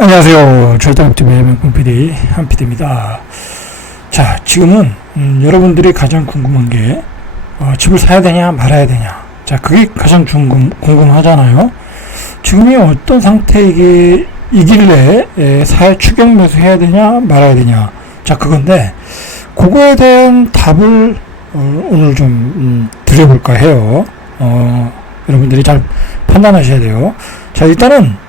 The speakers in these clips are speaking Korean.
안녕하세요. 절대업집의 명품 PD 한PD입니다. 자, 지금은 여러분들이 가장 궁금한 게 집을 사야 되냐 말아야 되냐. 자, 그게 가장 궁금하잖아요. 지금이 어떤 상태이길래 추격 매수해야 되냐 말아야 되냐. 자, 그건데 그거에 대한 답을 오늘 좀 드려볼까 해요. 여러분들이 잘 판단하셔야 돼요. 자, 일단은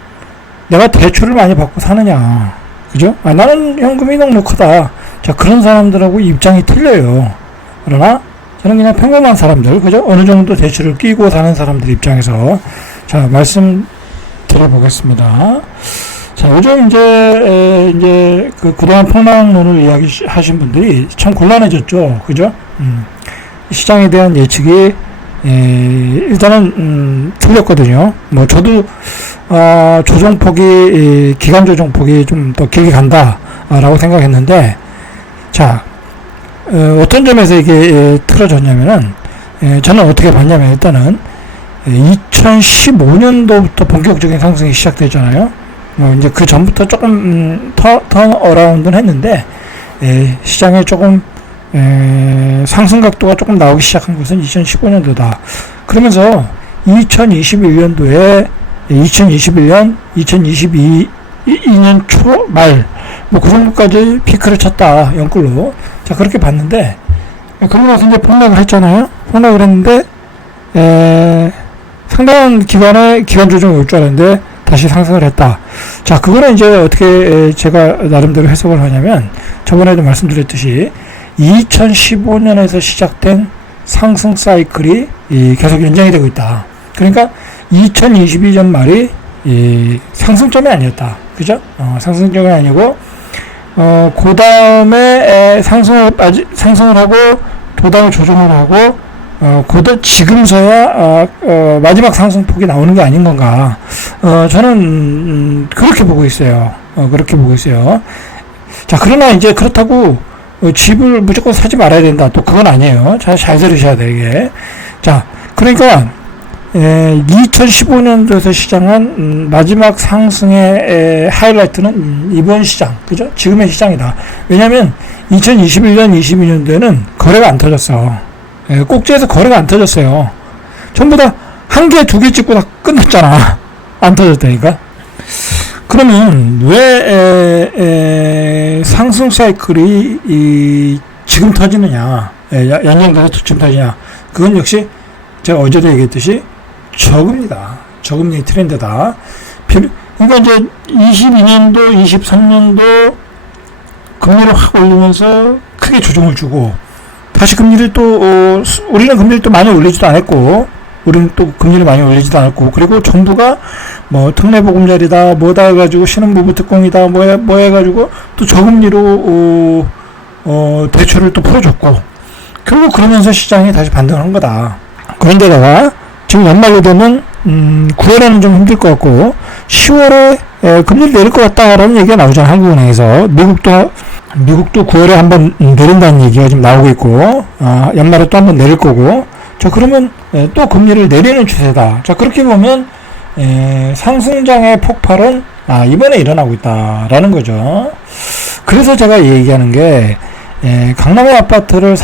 내가 대출을 많이 받고 사느냐, 그죠? 나는 현금이 넉넉하다. 자, 그런 사람들하고 입장이 틀려요. 그러나 저는 그냥 평범한 사람들, 그죠? 어느 정도 대출을 끼고 사는 사람들 입장에서 자, 말씀 드려보겠습니다. 자, 요즘 이제 그동안 폭락론을 이야기하신 분들이 참 곤란해졌죠, 그죠? 시장에 대한 예측이 일단은 틀렸거든요. 뭐 저도 조정폭이 기간 조정폭이 좀 더 길게 간다라고 생각했는데, 자, 어떤 점에서 이게 틀어졌냐면은 저는 어떻게 봤냐면, 일단은 2015년도부터 본격적인 상승이 시작됐잖아요. 이제 그 전부터 조금 턴 어라운드는 했는데 시장에 조금 상승 각도가 조금 나오기 시작한 것은 2015년도다. 그러면서 2021년, 2022년 초 말, 뭐 그 정도까지 피크를 쳤다, 연끌로. 자, 그렇게 봤는데, 그러고 나서 이제 폭락을 했잖아요. 폭락을 했는데, 상당한 기간 조정이 올 줄 알았는데, 다시 상승을 했다. 자, 그거는 이제 어떻게 제가 나름대로 해석을 하냐면, 저번에도 말씀드렸듯이, 2015년에서 시작된 상승 사이클이 계속 연장이 되고 있다. 그러니까 2022년 말이 상승점이 아니었다. 그죠? 상승점이 아니고 그 다음에 상승을 하고 도당을 조정을 하고 지금서야 마지막 상승폭이 나오는 게 아닌 건가. 저는 그렇게 보고 있어요. 그렇게 보고 있어요. 자, 그러나 이제 그렇다고 집을 무조건 사지 말아야 된다. 또 그건 아니에요. 잘 들으셔야 돼, 이게. 자, 그러니까 2015년도에서 시작한 마지막 상승의 하이라이트는 이번 시장, 그죠? 지금의 시장이다. 왜냐면 2021년, 22년도에는 거래가 안 터졌어. 꼭지에서 거래가 안 터졌어요. 전부 다 한 개, 두 개 찍고 다 끝났잖아. 안 터졌다니까. 그러면 왜 상승 사이클이 지금 터지느냐, 연장돼서 지금 터지냐? 그건 역시 제가 어제도 얘기했듯이 저금리 트렌드다. 그러니까 이제 22년도, 23년도 금리를 확 올리면서 크게 조정을 주고, 다시 금리를 또 우리는 금리를 또 많이 올리지도 않았고, 그리고 정부가 뭐 특례보금자리다 뭐다 해가지고 신혼부부 특공이다 뭐 해가지고 또 저금리로 대출을 또 풀어줬고, 결국 그러면서 시장이 다시 반등을 한 거다. 그런데다가 지금 연말로 되면 9월에는 좀 힘들 것 같고 10월에 금리를 내릴 것 같다라는 얘기가 나오잖아요. 한국은행에서. 미국도 9월에 한번 내린다는 얘기가 지금 나오고 있고, 연말에 또 한번 내릴 거고. 자, 그러면 또 금리를 내리는 추세다. 자, 그렇게 보면 상승장의 폭발은 이번에 일어나고 있다라는 거죠. 그래서 제가 얘기하는 게 강남의 아파트를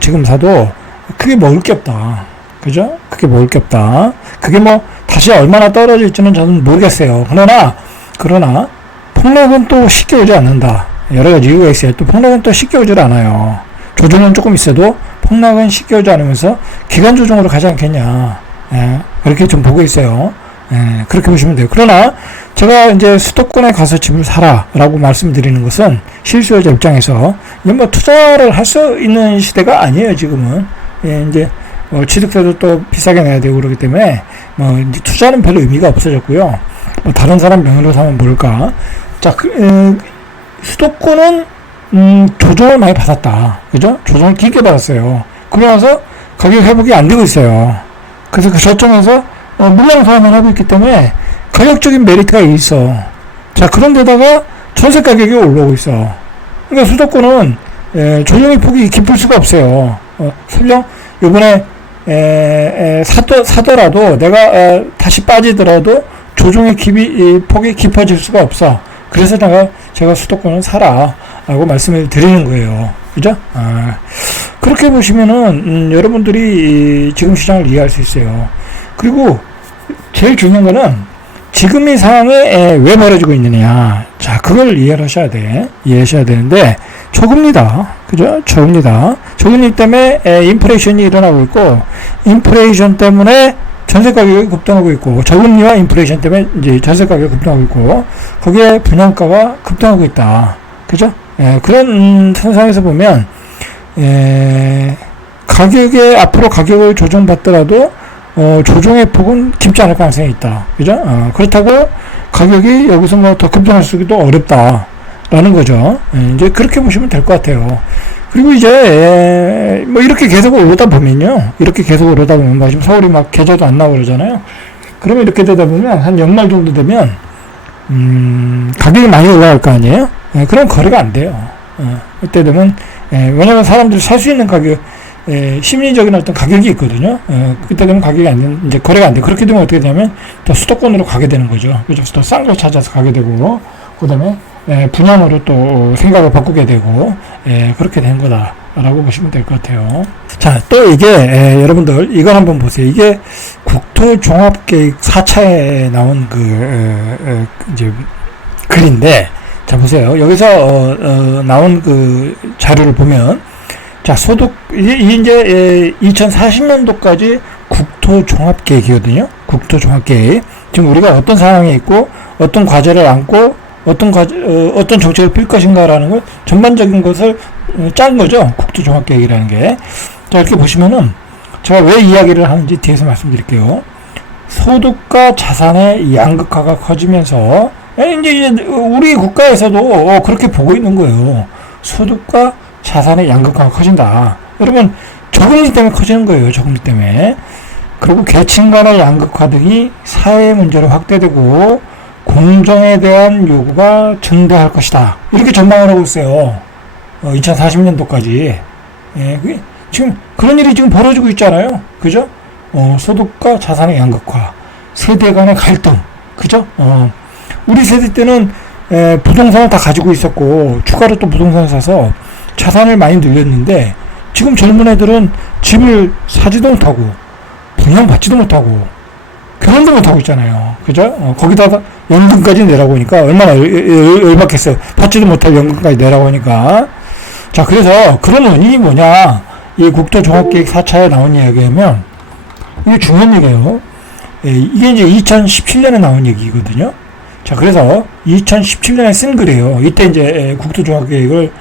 지금 사도 크게 먹을 게 없다. 그죠? 크게 먹을 게 없다. 그게 뭐 다시 얼마나 떨어질지는 저는 모르겠어요. 그러나 폭락은 또 쉽게 오지 않는다. 여러 가지 이유가 있어요. 또 폭락은 또 쉽게 오질 않아요. 조정은 조금 있어도 폭락은 쉽게 오지 않으면서 기간 조정으로 가지 않겠냐. 그렇게 좀 보고 있어요. 그렇게 보시면 돼요. 그러나 제가 이제 수도권에 가서 집을 사라라고 말씀드리는 것은 실수요자 입장에서 뭐 투자를 할 수 있는 시대가 아니에요, 지금은. 이제 취득세도 또 비싸게 내야 되고 그러기 때문에 이제 투자는 별로 의미가 없어졌고요. 다른 사람 명의로 사면 모를까. 자, 수도권은 조정을 많이 받았다. 그죠? 조정을 길게 받았어요. 그러면서 가격 회복이 안 되고 있어요. 그래서 그 저점에서 물량 소화만 하고 있기 때문에 가격적인 메리트가 있어. 자, 그런데다가 전세 가격이 올라오고 있어. 그러니까 수도권은 조정의 폭이 깊을 수가 없어요. 설령 요번에 사더라도 내가 다시 빠지더라도 조정의 폭이 깊어질 수가 없어. 그래서 제가 수도권을 사라라고 말씀을 드리는 거예요. 그죠? 그렇게 보시면은 여러분들이 지금 시장을 이해할 수 있어요. 그리고 제일 중요한 거는 지금 이 상황에 왜 벌어지고 있느냐. 자, 그걸 이해하셔야 되는데 저금리다. 그죠? 저금리 때문에 인플레이션이 일어나고 있고, 인플레이션 때문에 전세 가격이 급등하고 있고, 저금리와 인플레이션 때문에 이제 전세 가격이 급등하고 있고, 거기에 분양가가 급등하고 있다. 그죠? 그런 현상에서 보면 앞으로 가격을 조정받더라도 조정의 폭은 깊지 않을 가능성이 있다. 그죠? 그렇다고 가격이 여기서 뭐 더 급등할 수도 어렵다라는 거죠. 이제 그렇게 보시면 될 것 같아요. 그리고 이제 뭐 이렇게 계속 오르다 보면요. 지금 서울이 막 계좌도 안 나오고 그러잖아요. 그러면 이렇게 되다 보면 한 연말 정도 되면 가격이 많이 올라갈 거 아니에요? 그럼 거래가 안 돼요. 그때 되면 왜냐면 사람들이 살 수 있는 가격, 심리적인 어떤 가격이 있거든요. 그때 되면 가격이 이제 거래가 안 돼. 그렇게 되면 어떻게 되냐면 또 수도권으로 가게 되는 거죠. 그래서 또 싼 걸 찾아서 가게 되고, 그 다음에 분양으로 또 생각을 바꾸게 되고, 그렇게 된 거다라고 보시면 될 것 같아요. 자, 또 이게 여러분들 이걸 한번 보세요. 이게 국토종합계획 4차에 나온 이제 글인데, 자 보세요. 여기서 나온 그 자료를 보면, 자 이게 이제 2040년도까지 국토종합계획이거든요. 국토종합계획. 지금 우리가 어떤 상황에 있고 어떤 과제를 안고 어떤 정책을 필 것인가라는 걸 전반적인 것을 짠 거죠. 국토종합계획이라는 게. 자 이렇게 보시면은 제가 왜 이야기를 하는지 뒤에서 말씀드릴게요. 소득과 자산의 양극화가 커지면서 이제 우리 국가에서도 그렇게 보고 있는 거예요. 소득과 자산의 양극화가 커진다. 여러분 저금리 때문에 커지는 거예요. 저금리 때문에. 그리고 계층 간의 양극화 등이 사회 문제로 확대되고 공정에 대한 요구가 증대할 것이다. 이렇게 전망을 하고 있어요. 2040년도까지. 지금 그런 일이 지금 벌어지고 있잖아요. 그죠? 소득과 자산의 양극화, 세대 간의 갈등. 그죠? 우리 세대 때는 부동산을 다 가지고 있었고 추가로 또 부동산을 사서 자산을 많이 늘렸는데 지금 젊은 애들은 집을 사지도 못하고 분양받지도 못하고 결혼도 못하고 있잖아요. 그죠? 거기다가 연금까지 내라고 하니까 얼마나 열받겠어요. 받지도 못할 연금까지 내라고 하니까. 자, 그래서 그런 원인이 뭐냐. 이 국토종합계획 4차에 나온 이야기하면 이게 중요한 얘기예요. 이게 이제 2017년에 나온 얘기거든요. 자, 그래서 2017년에 쓴 글이에요. 이때 이제 국토종합계획을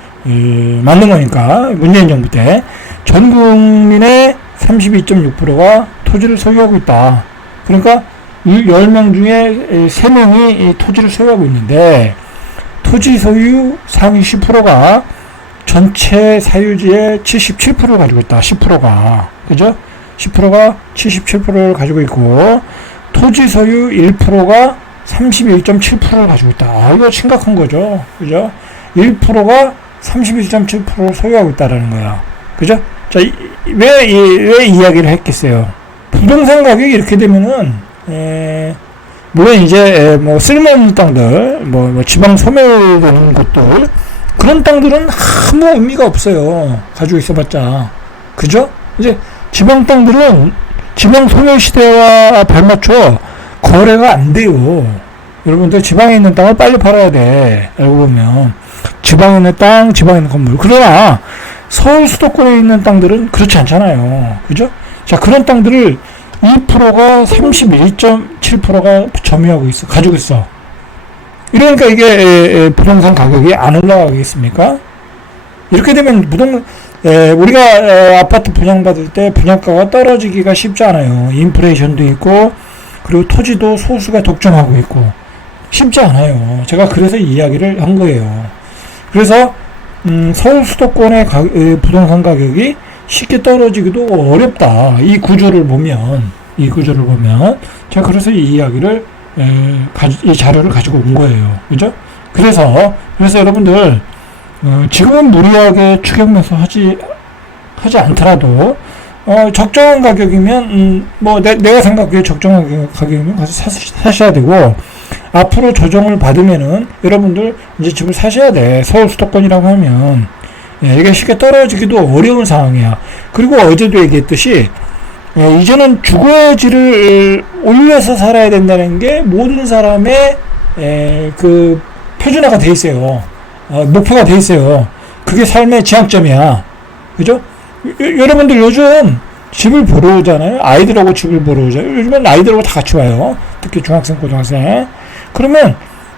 만든 거니까 문재인 정부 때 전 국민의 32.6%가 토지를 소유하고 있다. 그러니까 10명 중에 3명이 토지를 소유하고 있는데 토지 소유 상위 10%가 전체 사유지의 77%를 가지고 있다. 10%가. 그죠? 10%가 77%를 가지고 있고 토지 소유 1%가 31.7%를 가지고 있다. 이거 심각한 거죠. 그죠? 1%가 31.7%를 소유하고 있다라는 거야. 그죠? 자, 왜 이야기를 했겠어요? 부동산 가격이 이렇게 되면은, 물론 이제, 뭐, 쓸모없는 땅들, 뭐 지방 소멸되는 곳들, 그런 땅들은 아무 의미가 없어요. 가지고 있어봤자. 그죠? 이제, 지방 땅들은 지방 소멸 시대와 발맞춰 거래가 안 돼요. 여러분들 지방에 있는 땅을 빨리 팔아야 돼. 알고 보면. 지방에 있는 땅, 지방에 있는 건물. 그러나, 서울 수도권에 있는 땅들은 그렇지 않잖아요. 그죠? 자, 그런 땅들을 2%가 31.7%가 점유하고 있어. 가지고 있어. 이러니까 이게 부동산 가격이 안 올라가겠습니까? 이렇게 되면 우리가 아파트 분양받을 때 분양가가 떨어지기가 쉽지 않아요. 인플레이션도 있고, 그리고 토지도 소수가 독점하고 있고, 쉽지 않아요. 제가 그래서 이야기를 한 거예요. 그래서 서울 수도권의 부동산 가격이 쉽게 떨어지기도 어렵다. 이 구조를 보면 제가 그래서 이 이야기를 이 자료를 가지고 온 거예요. 그죠? 그래서 여러분들 지금은 무리하게 추격 매수하지 않더라도 적정한 가격이면 뭐 내가 생각하기에 적정한 가격이면 가서 사셔야 되고 앞으로 조정을 받으면은 여러분들 이제 집을 사셔야 돼. 서울 수도권이라고 하면 이게 쉽게 떨어지기도 어려운 상황이야. 그리고 어제도 얘기했듯이 이제는 주거의 질을 올려서 살아야 된다는 게 모든 사람의 그 표준화가 돼 있어요. 목표가 돼 있어요. 그게 삶의 지향점이야. 그죠? 여러분들 요즘 집을 보러 오잖아요. 아이들하고 집을 보러 오잖아요. 요즘엔 아이들하고 다 같이 와요. 특히 중학생, 고등학생. 그러면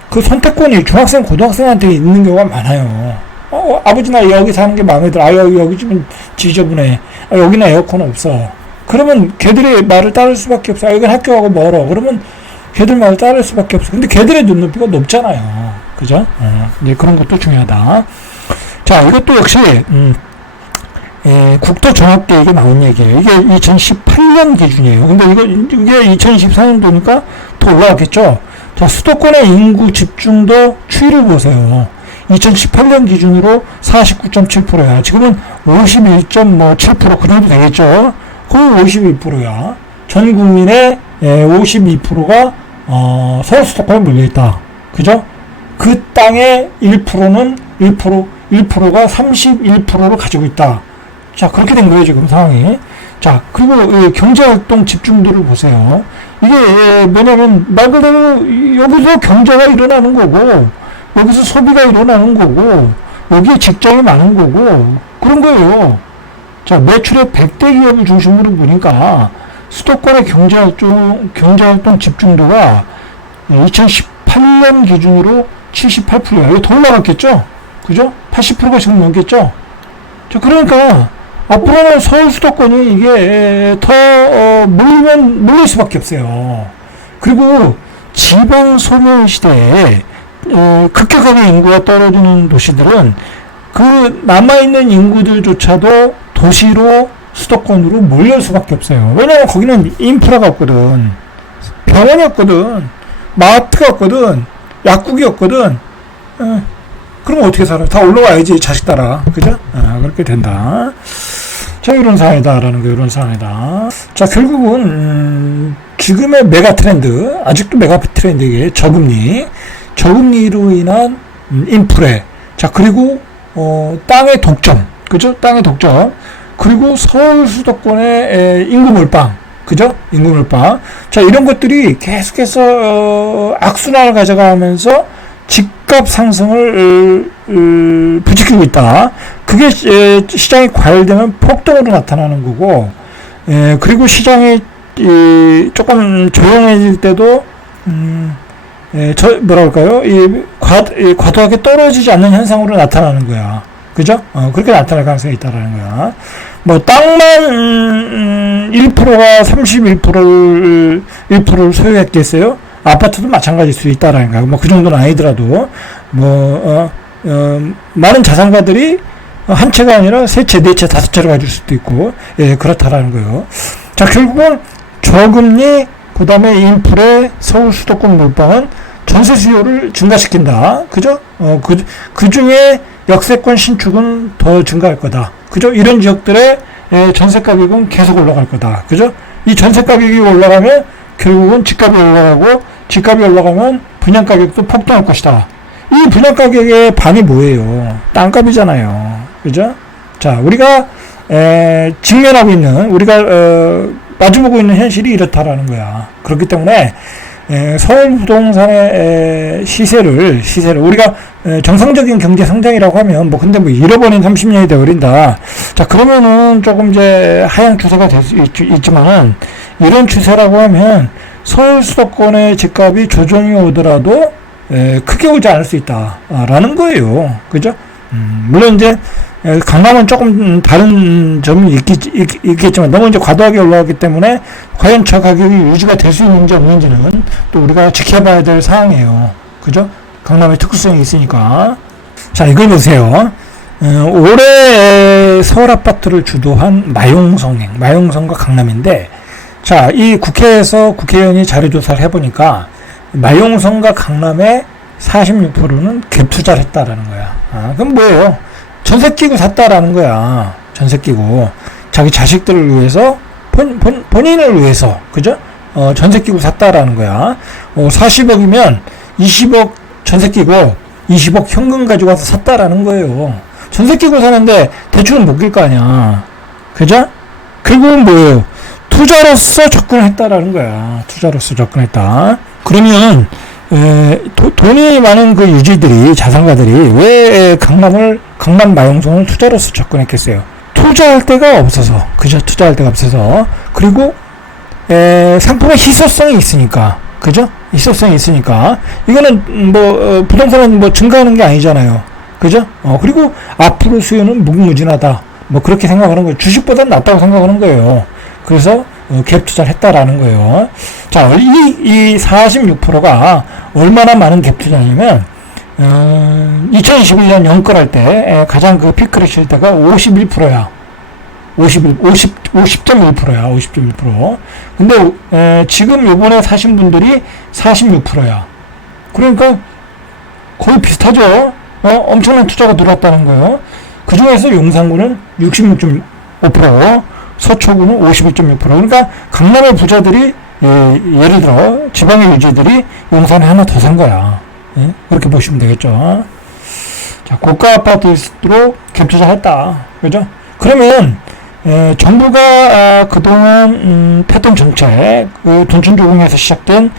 그 선택권이 중학생, 고등학생한테 있는 경우가 많아요. 아버지 나 여기 사는 게 마음에 들어. 여기 집은 지저분해. 여기는 에어컨 없어. 그러면 걔들의 말을 따를 수밖에 없어. 여긴 학교하고 멀어. 그러면 걔들 말을 따를 수밖에 없어. 근데 걔들의 눈높이가 높잖아요. 그죠? 이제 그런 것도 중요하다. 자, 이것도 역시 국토종합계획에 나온 얘기예요. 이게 2018년 기준이에요. 근데 이게 2024년도니까 더 올라갔겠죠? 자, 수도권의 인구 집중도 추이를 보세요. 2018년 기준으로 49.7%야. 지금은 51.7% 그 정도 되겠죠? 거의 51%야. 전 국민의 52%가 서울 수도권에 몰려있다. 그죠? 그 땅의 1%는 1%가 31%를 가지고 있다. 자, 그렇게 된 거예요, 지금 상황이. 자, 그리고 경제활동 집중도를 보세요. 이게 뭐냐면 말 그대로 여기서 경제가 일어나는 거고 여기서 소비가 일어나는 거고 여기에 직장이 많은 거고 그런 거예요. 자, 매출의 100대 기업을 중심으로 보니까 수도권의 경제활동 집중도가 2018년 기준으로 78%야. 이거 더 올라갔겠죠? 그죠? 80%가 지금 넘겠죠? 자, 그러니까 앞으로는 서울 수도권이 이게 더 몰릴 수밖에 없어요. 그리고 지방 소멸 시대에 급격하게 인구가 떨어지는 도시들은 그 남아있는 인구들조차도 도시로 수도권으로 몰릴 수밖에 없어요. 왜냐하면 거기는 인프라가 없거든. 병원이 없거든. 마트가 없거든. 약국이 없거든. 그럼 어떻게 살아? 다 올라와야지, 자식 따라. 그죠? 그렇게 된다. 자, 이런 상황이다라는 거, 이런 상황이다. 자, 결국은 지금의 메가 트렌드, 아직도 메가 트렌드에 저금리로 인한 인프레. 자, 그리고 땅의 독점, 그죠? 땅의 독점. 그리고 서울 수도권의 인구 몰빵, 그죠? 인구 몰빵. 자, 이런 것들이 계속해서 악순환을 가져가면서 집값 상승을 부추기고 있다. 그게 시장이 과열되면 폭등으로 나타나는 거고, 그리고 시장이 조금 조용해질 때도 과도하게 떨어지지 않는 현상으로 나타나는 거야. 그죠? 그렇게 나타날 가능성이 있다라는 거야. 뭐 땅만 1%가 1% 소유했겠어요? 아파트도 마찬가지일 수 있다라는 거야. 뭐 그 정도는 아니더라도 많은 자산가들이 한 채가 아니라 세 채, 네 채, 다섯 채를 가질 수도 있고, 그렇다라는 거예요. 자, 결국은 저금리, 그 다음에 인프레, 서울 수도권 몰빵은 전세 수요를 증가시킨다. 그죠? 그 중에 역세권 신축은 더 증가할 거다. 그죠? 이런 지역들의 전세 가격은 계속 올라갈 거다. 그죠? 이 전세 가격이 올라가면 결국은 집값이 올라가고, 집값이 올라가면 분양 가격도 폭등할 것이다. 이 분양 가격의 반이 뭐예요? 땅값이잖아요. 그죠? 자, 우리가 직면하고 있는, 우리가 마주보고 있는 현실이 이렇다라는 거야. 그렇기 때문에 서울 부동산의 시세를 우리가 정상적인 경제 성장이라고 하면 근데 잃어버린 30년이 되어버린다. 자, 그러면은 조금 이제 하향 추세가 될 수 있지만은 이런 추세라고 하면 서울 수도권의 집값이 조정이 오더라도 크게 오지 않을 수 있다라는 거예요. 그죠? 물론 이제 강남은 조금 다른 점이 있겠지만 너무 이제 과도하게 올라왔기 때문에 과연 저 가격이 유지가 될 수 있는지 없는지는 또 우리가 지켜봐야 될 사항이에요. 그죠? 강남의 특수성이 있으니까. 자, 이걸 보세요. 올해 서울 아파트를 주도한 마용성과 강남인데, 자, 이 국회에서 국회의원이 자료조사를 해보니까 마용성과 강남의 46%는 갭 투자를 했다라는 거야. 그럼 뭐예요? 전세 끼고 샀다라는 거야. 전세 끼고. 자기 자식들을 위해서, 본인을 위해서. 그죠? 전세 끼고 샀다라는 거야. 40억이면 20억 전세 끼고 20억 현금 가지고 와서 샀다라는 거예요. 전세 끼고 사는데 대출은 못 낄 거 아니야. 그죠? 결국은 뭐예요? 투자로서 접근했다라는 거야. 투자로서 접근했다. 그러면 돈이 많은 그 유지들이, 자산가들이 왜 강남 마용성을 투자로서 접근했겠어요? 투자할 데가 없어서. 그죠? 투자할 데가 없어서. 그리고 상품의 희소성이 있으니까. 그죠? 희소성이 있으니까. 이거는 부동산은 증가하는 게 아니잖아요. 그죠? 그리고 앞으로 수요는 무궁무진하다. 그렇게 생각하는 거예요. 주식보다는 낫다고 생각하는 거예요. 그래서 갭 투자를 했다라는 거예요. 자, 이 46%가 얼마나 많은 갭 투자냐면 2021년 연끌할 때 가장 그 피크를 칠 때가 51%야. 50.1%야. 50.1%. 근데 지금 요번에 사신 분들이 46%야. 그러니까 거의 비슷하죠. 엄청난 투자가 들어왔다는 거예요. 그 중에서 용산구는 66.5%, 서초구는 51.6%. 그러니까 강남의 부자들이 예를 들어 지방의 유지들이 용산에 하나 더 산 거야. 그렇게 보시면 되겠죠. 자, 고가 아파트로 갭 투자했다. 그죠? 그러면 정부가 그동안 폈던 정책, 둔촌조공에서 시작된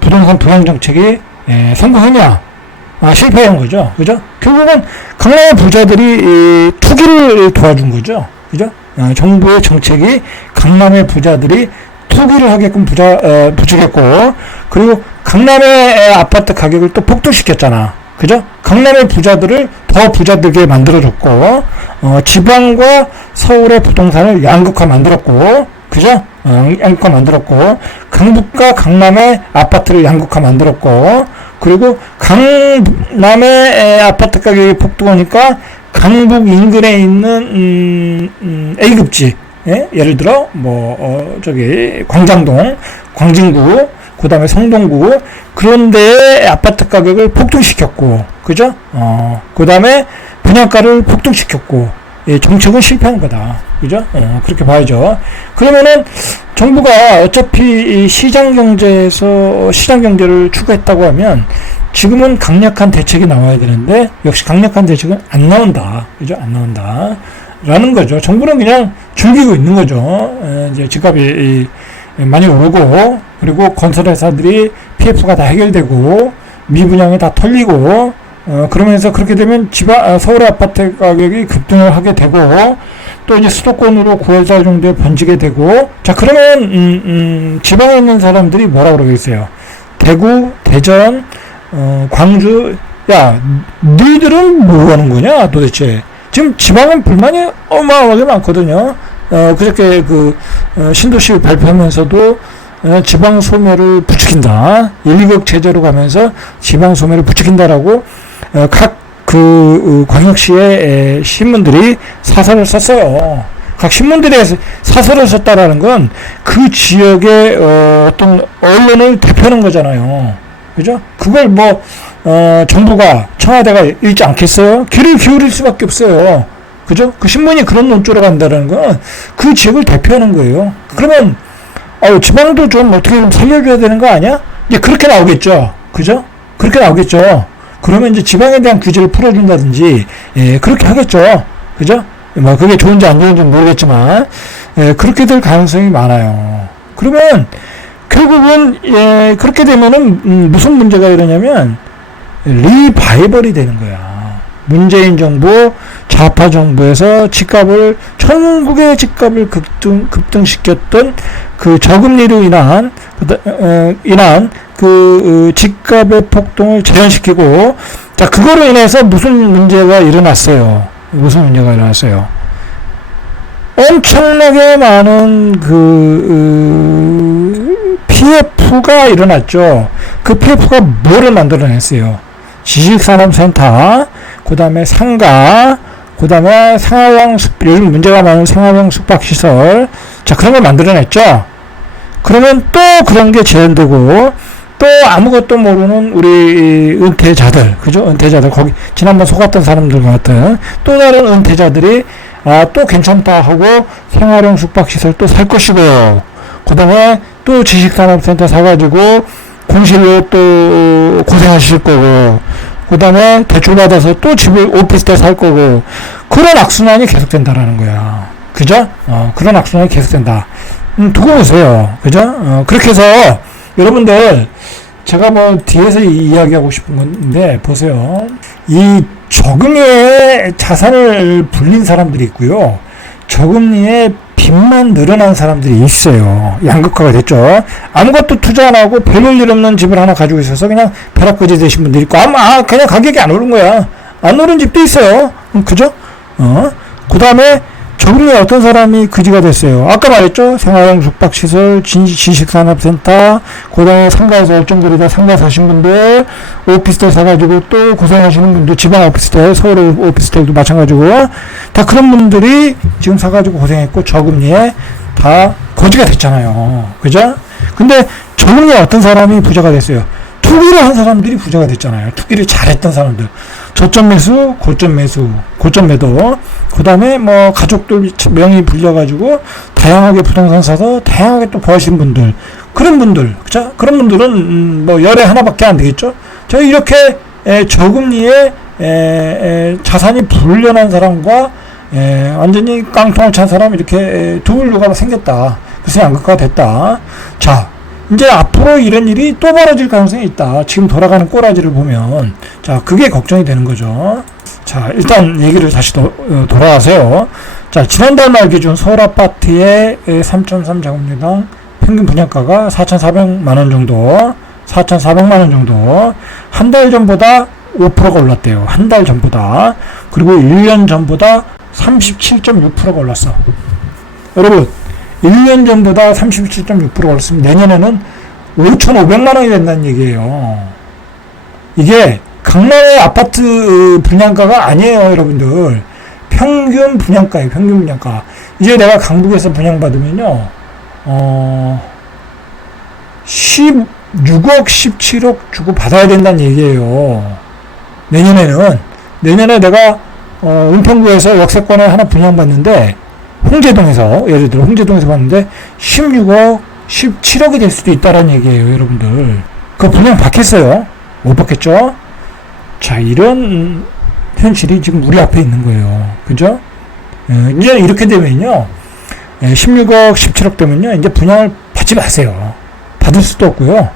부동산 부양 정책이 성공했냐? 실패한 거죠. 그죠? 결국은 강남의 부자들이 투기를 도와준 거죠. 그죠? 정부의 정책이 강남의 부자들이 투기를 하게끔 부추겼고, 그리고 강남의 아파트 가격을 또 폭등시켰잖아. 그죠? 강남의 부자들을 더 부자되게 만들어줬고, 지방과 서울의 부동산을 양극화 만들었고, 그죠? 양극화 만들었고, 강북과 강남의 아파트를 양극화 만들었고, 그리고 강남의 아파트 가격이 폭등하니까 강북 인근에 있는 A급지, 예를 들어 광장동, 광진구, 그 다음에 성동구 그런 데에 아파트 가격을 폭등시켰고, 그죠? 그 다음에 분양가를 폭등시켰고, 정책은 실패한 거다. 그죠? 그렇게 봐야죠. 그러면은 정부가 어차피 시장 경제를 추구했다고 하면 지금은 강력한 대책이 나와야 되는데 역시 강력한 대책은 안 나온다. 그죠? 안 나온다. 라는 거죠. 정부는 그냥 즐기고 있는 거죠. 이제 집값이 많이 오르고, 그리고 건설회사들이 PF가 다 해결되고, 미분양이 다 털리고, 그러면서 그렇게 되면 서울의 아파트 가격이 급등을 하게 되고, 또 이제 수도권으로 9월달 정도에 번지게 되고, 자, 그러면, 지방에 있는 사람들이 뭐라고 그러겠어요? 대구, 대전, 광주, 야, 너희들은 뭐 하는 거냐, 도대체? 지금 지방은 불만이 어마어마하게 많거든요. 그저께 신도시 발표하면서도 지방 소멸을 부추긴다. 1,2억 체제로 가면서 지방 소멸을 부추긴다라고 각 광역시의 신문들이 사설을 썼어요. 각 신문들이 사설을 썼다라는 건 그 지역의 어떤 언론을 대표하는 거잖아요. 그죠? 그걸 정부가, 청와대가 읽지 않겠어요? 귀를 기울일 수밖에 없어요. 그죠? 그 신문이 그런 논조로 간다는 건 그 지역을 대표하는 거예요. 그러면, 지방도 좀 어떻게 좀 살려줘야 되는 거 아니야? 이제 그렇게 나오겠죠. 그죠? 그렇게 나오겠죠. 그러면 이제 지방에 대한 규제를 풀어준다든지, 그렇게 하겠죠. 그죠? 그게 좋은지 안 좋은지 모르겠지만, 그렇게 될 가능성이 많아요. 그러면, 결국은, 그렇게 되면은, 무슨 문제가 일어나냐면, 리바이벌이 되는 거야. 문재인 정부, 좌파 정부에서 전국의 집값을 급등시켰던 그 저금리로 인한 집값의 폭등을 재현시키고, 자, 그거로 인해서 무슨 문제가 일어났어요? 엄청나게 많은 PF가 일어났죠. 그 PF가 뭐를 만들어냈어요? 지식산업센터, 그 다음에 상가, 그 다음에 요즘 문제가 많은 상하형 숙박시설, 자, 그런 걸 만들어냈죠. 그러면 또 그런 게 재현되고, 또 아무것도 모르는 우리 은퇴자들, 그죠? 은퇴자들, 거기, 지난번 속았던 사람들 같은, 또 다른 은퇴자들이, 또 괜찮다 하고, 생활형 숙박시설 또 살 것이고요. 그 다음에 또 지식산업센터 사가지고 공실로 또 고생하실 거고, 그 다음에 대출 받아서 또 집을 오피스텔 살 거고, 그런 악순환이 계속된다라는 거야. 그죠? 그런 악순환이 계속된다. 두고 보세요. 그죠? 그렇게 해서 여러분들, 제가 뭐 뒤에서 이야기하고 싶은 건데, 보세요. 이 저금리에 자산을 불린 사람들이 있고요. 저금리에 빚만 늘어난 사람들이 있어요. 양극화가 됐죠. 아무것도 투자 안 하고 별볼 일 없는 집을 하나 가지고 있어서 그냥 벼락거지 되신 분들이 있고, 그냥 가격이 안 오른 거야. 안 오른 집도 있어요. 그죠? 그 다음에 저금리에 어떤 사람이 그지가 됐어요. 아까 말했죠. 생활형 숙박시설, 지식산업센터, 그 다음에 상가에서 열정들이다 상가 사신 분들, 오피스텔 사가지고 또 고생하시는 분들, 지방 오피스텔, 서울 오피스텔도 마찬가지고, 다 그런 분들이 지금 사가지고 고생했고, 저금리에 다 거지가 됐잖아요. 그죠? 근데 저금리에 어떤 사람이 부자가 됐어요. 투기를 한 사람들이 부자가 됐잖아요. 투기를 잘했던 사람들. 저점 매수, 고점 매수, 고점 매도. 그 다음에 뭐 가족들 명의 불려가지고 다양하게 부동산 사서 다양하게 또 버신 분들. 그런 분들. 그죠? 그런 분들은 뭐 열에 하나밖에 안 되겠죠? 저 이렇게 저금리에 자산이 불려난 사람과 완전히 깡통을 찬 사람 이렇게 두 분류가 생겼다. 그래서 양극화가 됐다. 자. 이제 앞으로 이런 일이 또 벌어질 가능성이 있다. 지금 돌아가는 꼬라지를 보면. 자, 그게 걱정이 되는 거죠. 자, 일단 얘기를 다시 돌아가세요. 자, 지난달 말 기준 서울 아파트의 3.3제곱미당 평균 분양가가 4,400만원 정도, 4,400만원 정도, 한 달 전보다 5%가 올랐대요. 한 달 전보다. 그리고 1년 전보다 37.6%가 올랐어. 여러분, 1년 전보다 37.6% 올랐으면 내년에는 5,500만원이 된다는 얘기예요. 이게 강남의 아파트 분양가가 아니에요, 여러분들. 평균 분양가예요, 평균 분양가. 이제 내가 강북에서 분양받으면요, 16억, 17억 주고 받아야 된다는 얘기예요. 내년에 내가, 은평구에서 역세권을 하나 분양받는데, 홍제동에서, 예를 들어 홍제동에서 봤는데 16억, 17억이 될 수도 있다라는 얘기예요, 여러분들. 그거 분양 받겠어요? 못 받겠죠? 자, 이런 현실이 지금 우리 앞에 있는 거예요. 그죠? 이제 이렇게 되면요, 16억, 17억 되면요, 이제 분양을 받지 마세요. 받을 수도 없고요.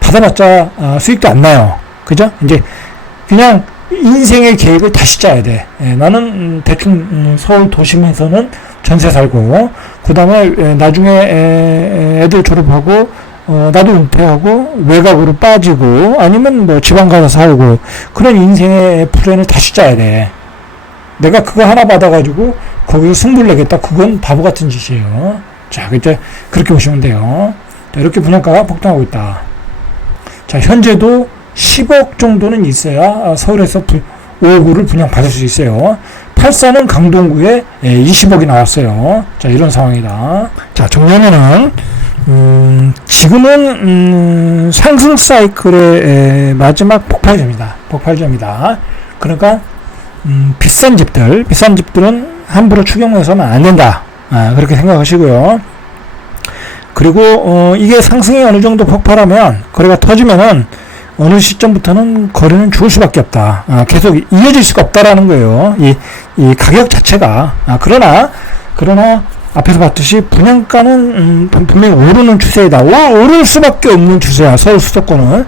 받아봤자 수익도 안 나요. 그죠? 이제 그냥 인생의 계획을 다시 짜야 돼. 나는 대충 서울 도심에서는 전세 살고, 그 다음에 나중에 애들 졸업하고, 나도 은퇴하고, 외곽으로 빠지고, 아니면 뭐 지방 가서 살고, 그런 인생의 플랜을 다시 짜야 돼. 내가 그거 하나 받아가지고, 거기서 승부를 내겠다. 그건 바보 같은 짓이에요. 자, 이제 그렇게 보시면 돼요. 자, 이렇게 분양가가 폭등하고 있다. 자, 현재도 10억 정도는 있어야 서울에서 5구를 분양받을 수 있어요. 84는 강동구에 20억이 나왔어요. 자, 이런 상황이다. 자, 정년에는 지금은 상승 사이클의 마지막 폭발점이다. 그러니까 비싼 집들은 함부로 추경해서는 안 된다. 그렇게 생각하시고요. 그리고 이게 상승이 어느 정도 폭발하면, 거래가 터지면은 어느 시점부터는 거래는 죽을 수밖에 없다. 계속 이어질 수가 없다라는 거예요. 이 가격 자체가. 그러나 앞에서 봤듯이 분양가는 분명히 오르는 추세이다. 오를 수밖에 없는 추세야. 서울 수도권은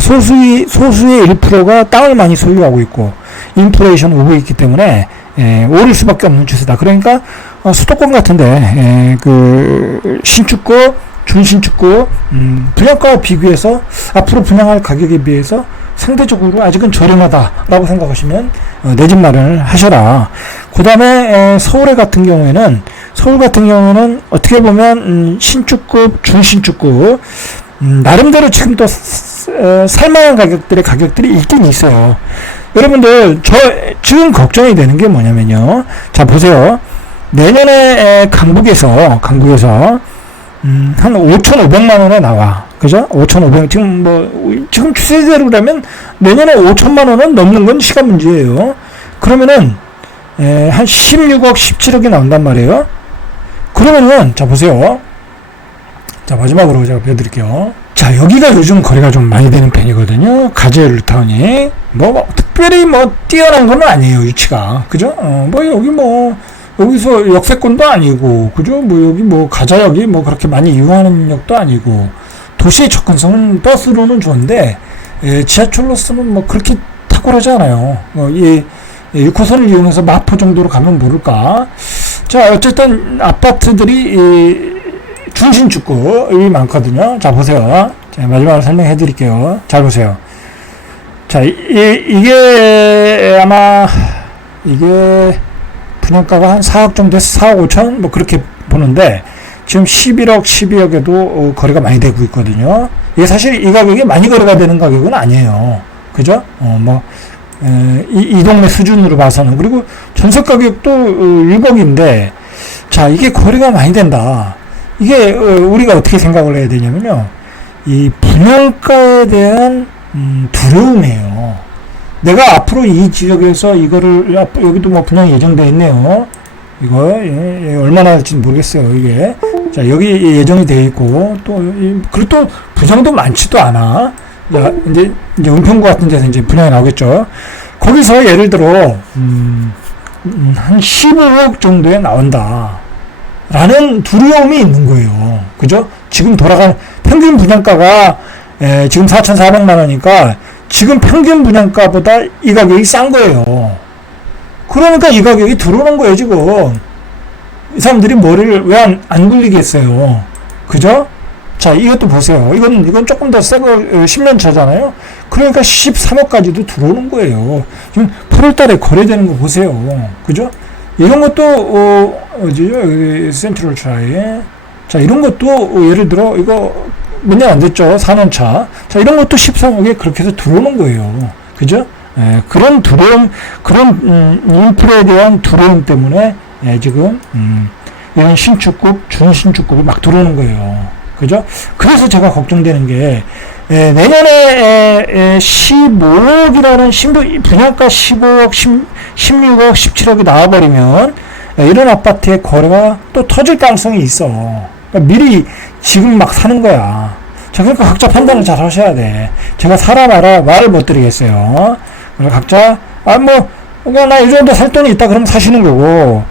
소수의 1%가 땅을 많이 소유하고 있고 인플레이션 오고 있기 때문에 오를 수밖에 없는 추세다. 그러니까 수도권 같은데 그 신축구, 준신축구 분양가와 비교해서 앞으로 분양할 가격에 비해서 상대적으로 아직은 저렴하다라고 생각하시면 내 집 마련을 하셔라. 그 다음에 서울 같은 경우에는 어떻게 보면 신축급, 준신축급 나름대로 지금 또 살만한 가격들이 있긴 있어요. 여러분들 지금 걱정이 되는 게 뭐냐면요. 자, 보세요. 내년에 강북에서 한 5,500만 원에 나와. 그죠? 5,500. 지금 추세대로 그러면 내년에 5천만 원은 넘는 건 시간 문제예요. 그러면은, 한 16억, 17억이 나온단 말이에요. 그러면은, 자, 보세요. 자, 마지막으로 제가 보여드릴게요. 자, 여기가 요즘 거래가 좀 많이 되는 편이거든요. 가제 루타운이. 특별히 뛰어난 건 아니에요, 위치가. 그죠? 여기서 역세권도 아니고, 그죠? 여기 가자역이 그렇게 많이 이용하는 역도 아니고, 도시의 접근성은 버스로는 좋은데, 지하철로서는 그렇게 탁월하지 않아요. 6호선을 이용해서 마포 정도로 가면 모를까. 자, 어쨌든 아파트들이 중심축급이 많거든요. 자, 보세요. 자, 마지막으로 설명해 드릴게요. 잘 보세요. 자, 이게 아마 이게 분양가가 한 4억 정도에서 4억 5천 그렇게 보는데, 지금 11억, 12억에도 거래가 많이 되고 있거든요. 이게 사실 이 가격이 많이 거래가 되는 가격은 아니에요. 그죠? 이 동네 수준으로 봐서는. 그리고 전세 가격도 6억인데, 자, 이게 거래가 많이 된다. 이게, 우리가 어떻게 생각을 해야 되냐면요. 이 분양가에 대한, 두려움이에요. 내가 앞으로 이 지역에서 이거를, 여기도 분양이 예정되어 있네요. 이거, 얼마나 할지 모르겠어요, 이게. 자, 여기 예정이 되어 있고, 그리고 또 분양도 많지도 않아. 자, 이제 은평구 같은 데서 이제 분양이 나오겠죠. 거기서 예를 들어, 한 15억 정도에 나온다. 라는 두려움이 있는 거예요. 그죠? 지금 돌아가는 평균 분양가가, 지금 4,400만 원이니까, 지금 평균 분양가보다 이 가격이 싼 거예요. 그러니까 이 가격이 들어오는 거예요, 지금. 이 사람들이 머리를 왜 안 굴리겠어요. 그죠? 자, 이것도 보세요. 이건 조금 더 새 거, 10년 차잖아요. 그러니까 13억까지도 들어오는 거예요. 지금 8월 달에 거래되는 거 보세요. 그죠? 이런 것도, 어디죠? 센트럴 차에. 자, 이런 것도, 예를 들어, 이거 몇 년 안 됐죠? 4년 차. 자, 이런 것도 13억에 그렇게 해서 들어오는 거예요. 그죠? 그런 두려움, 인플레에 대한 두려움 때문에, 지금, 이런 신축급, 준신축급이 막 들어오는 거예요. 그죠? 그래서 제가 걱정되는 게, 내년에 15억이라는 분양가 15억, 16억, 17억이 나와버리면, 이런 아파트의 거래가 또 터질 가능성이 있어. 그러니까 미리 지금 막 사는 거야. 자, 그러니까 각자 판단을 잘 하셔야 돼. 제가 사라 마라 말을 못 드리겠어요. 각자, 그냥 나 이 정도 살 돈이 있다 그러면 사시는 거고,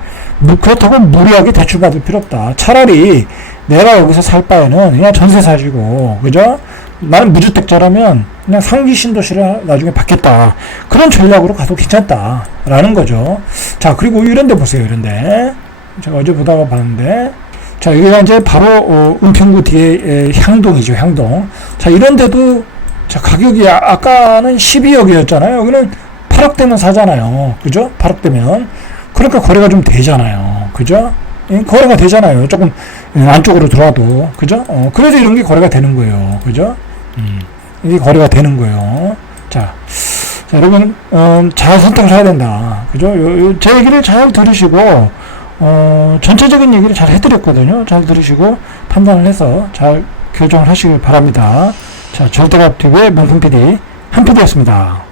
그렇다고 무리하게 대출받을 필요 없다. 차라리 내가 여기서 살 바에는 그냥 전세 사시고, 그죠? 나는 무주택자라면 그냥 상기 신도시를 나중에 받겠다. 그런 전략으로 가도 괜찮다. 라는 거죠. 자, 그리고 이런 데 보세요, 이런 데. 제가 어제 보다가 봤는데. 자, 여기가 이제 바로, 은평구 뒤에 향동이죠, 향동. 자, 이런 데도, 자, 가격이 아까는 12억이었잖아요. 여기는 8억대면 사잖아요. 그죠? 8억대면. 그러니까 거래가 좀 되잖아요. 그죠? 거래가 되잖아요. 조금 안쪽으로 들어와도. 그죠? 그래서 이런 게 거래가 되는 거예요. 그죠? 이게 거래가 되는 거예요. 자, 여러분, 잘 선택을 해야 된다. 그죠? 제 얘기를 잘 들으시고, 전체적인 얘기를 잘 해드렸거든요. 잘 들으시고, 판단을 해서 잘 결정을 하시길 바랍니다. 자, 절대값TV의 명품 PD, 한 PD였습니다.